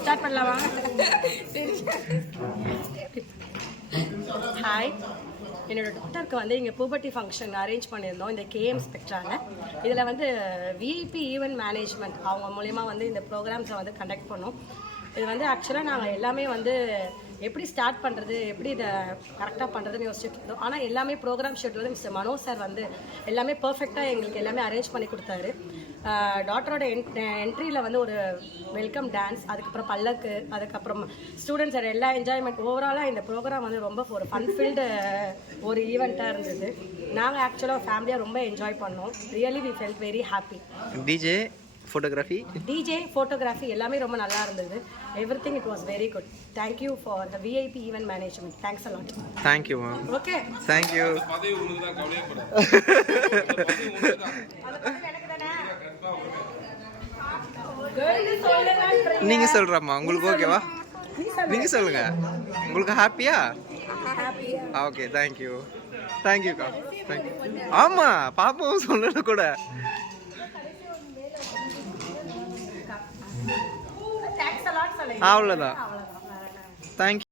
Start பண்ணலாமா? Hi, என்னோட டாக்டருக்கு வந்து இங்கே பூபர்ட்டி ஃபங்க்ஷன் அரேஞ்ச் பண்ணியிருந்தோம் இந்த கேஎம் ஸ்பெக்ட்ராவில். இதில் வந்து விஐபி ஈவென்ட் மேனேஜ்மெண்ட் அவங்க மூலயமா வந்து இந்த ப்ரோக்ராம்ஸை வந்து கண்டக்ட் பண்ணோம். இது வந்து ஆக்சுவலாக நாங்கள் எல்லாமே வந்து எப்படி ஸ்டார்ட் பண்ணுறது, எப்படி இதை கரெக்டாக பண்ணுறதுன்னு யோசிச்சுட்டு இருந்தோம். ஆனால் எல்லாமே ப்ரோக்ராம் ஷெட்யூல் வந்து மிஸ்டர் மனோஜ் சார் வந்து எல்லாமே பர்ஃபெக்டாக எங்களுக்கு எல்லாமே அரேஞ்ச் பண்ணி கொடுத்தாரு. டாக்டரோட என்ட்ரியில் வந்து ஒரு வெல்கம் டான்ஸ், அதுக்கப்புறம் பல்லக்கு, அதுக்கப்புறம் ஸ்டூடெண்ட்ஸோட எல்லா என்ஜாய்மெண்ட், ஓவராலாக இந்த ப்ரோக்ராம் வந்து ரொம்ப ஒரு ஃபன்ஃபில்டு ஒரு ஈவெண்ட்டாக இருந்தது. நாங்கள் ஆக்சுவலாக ஃபேமிலியாக ரொம்ப என்ஜாய் பண்ணோம். Really we felt very happy. DJ photography எல்லாமே ரொம்ப நல்லா இருந்தது. Everything it was very good. Thank you for the VIP event management. Thanks a lot. Thank you ma'am. Okay, thank you. நீங்க சொல்றமா உங்களுக்கு ஓகேவா? நீங்க சொல்லுங்க, உங்களுக்கு ஹாப்பியா? Okay, thank you. Thank you கா. Thank you. ஆமா, பாப்பாவும் சொல்லல கூட. அவ்வளோதான். Thank you.